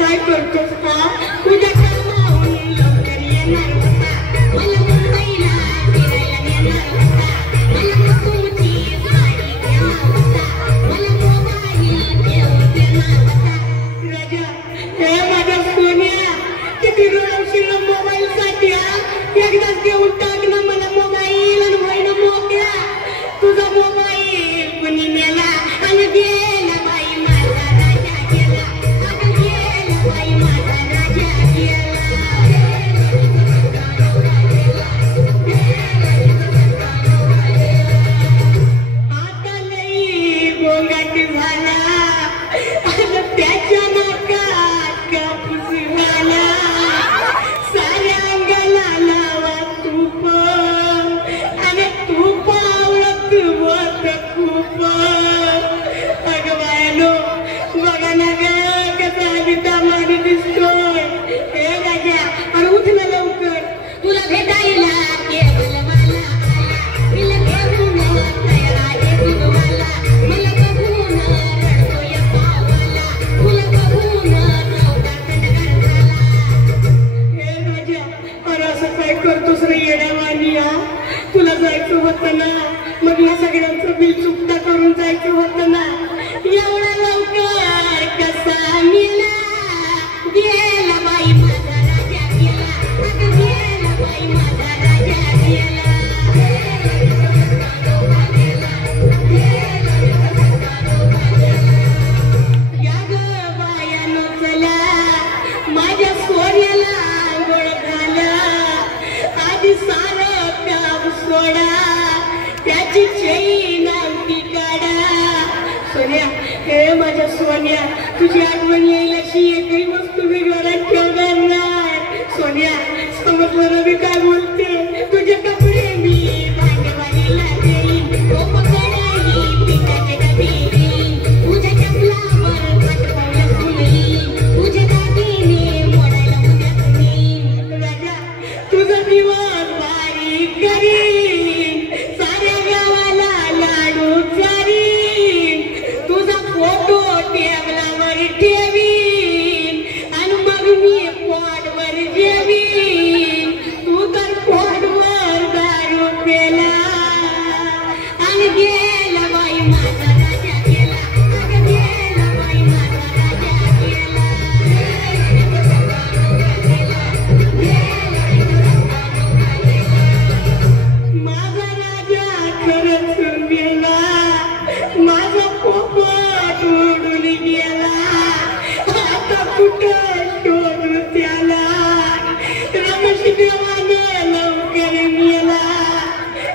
काय करतोस का तुझ्या कामाहून लवकर येणार होता मला मुंबईला फिरायला नेणार होता मला तुमची साडी घेणार होता मला मोबाईल घेऊन देणार होता राजा हे माझ्या सोन्या किती रडवशील मोबाईल साठी एकदाच घेऊन टाक ना मला मोबाईल आणि व्हायला मोकळा तुझा मोबाईल कुणी नेला आणि गेला बाई माझा राजा गेला बाई माझा राजा गेला आता लई गोंगाट झाला आता त्याच्या नाकात कापूस झाला साऱ्या अंगाला लावा तूप आणि तुपावरत वत खूप अगं बायानो बघा ना ग दामाने दिसतोय हे राजा आणि उठला लवकर तुला भेटायला केवळ मला आला तिला घेऊन तयार आहे तुम्हाला मला बघून रडतोय पावाला तुला बघून नवरा थंडगार झाला हे राजा अरे असं काय करतोस रे येड्यावानी तुला जायचं होतं ना मग या सगळ्यांचं बिल चुकता करून जायचं होतं ना एवढा लवकर कसा मिळाला गेला बाई माझा राजा गेला अगं गेला बाई माझा राजा गेला या ग बायानो चला माझ्या सोन्याला आंघोळ घाला आधी सारं काम सोडा त्याची चैन अंगठी काढा सोन्या हे माझ्या सोन्या तुझी आठवण येईल अशी एकही वस्तू मी घरात ठेवणार नाही सोन्या समजलं ना मी काय बोलते तुझे कपडे मी भांडवालीला देईन कपड्याही पिठाचे डबे देईन तुझ्या चपलावर पाठवलं सुनेईन तुझे दागिने मोडायला उद्याच नेईन राजा तुझं दिवस बारीक करीन साऱ्या गावाला लाडू चारीन तुझा फोटो टेबलावर ठेवीन आणि मग मी पोटवर जेवीन तू तर पोटवर दारू पेला आणि गेला बाई माझा राजा गेला अगं गेला बाई माझा राजा गेला माझा राजा खरंच गेला माझा पोपट उडून गेला आता कुठं शोधू त्याला रमेश देवानं लवकर गेला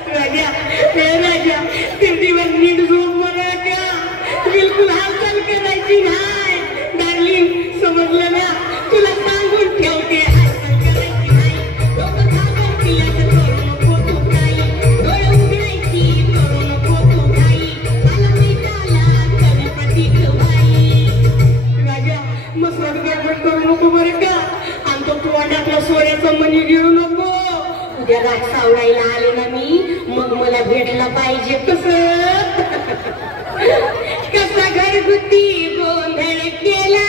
राजा हे राजा ते दिवस नीट झोप मला का बिलकुल हालचाल करायची नाही डार्लिंग समजलं ना तुला सांगून ठेवते हालचाल करायची नाही लोक घाबरतील असं करू नको तू काही डोळे उघडायची करू नको तू काही मला मिठाला कवी प्रतीक बाई राजा मसवड गडबड करू नको बरं का आणि तो तोंडातला सोन्याचा मणी घेऊ नको उद्या रात सावळायला आले ना मी मग मला भेटला पाहिजे कसं कसा घरगुती गोंधळ केला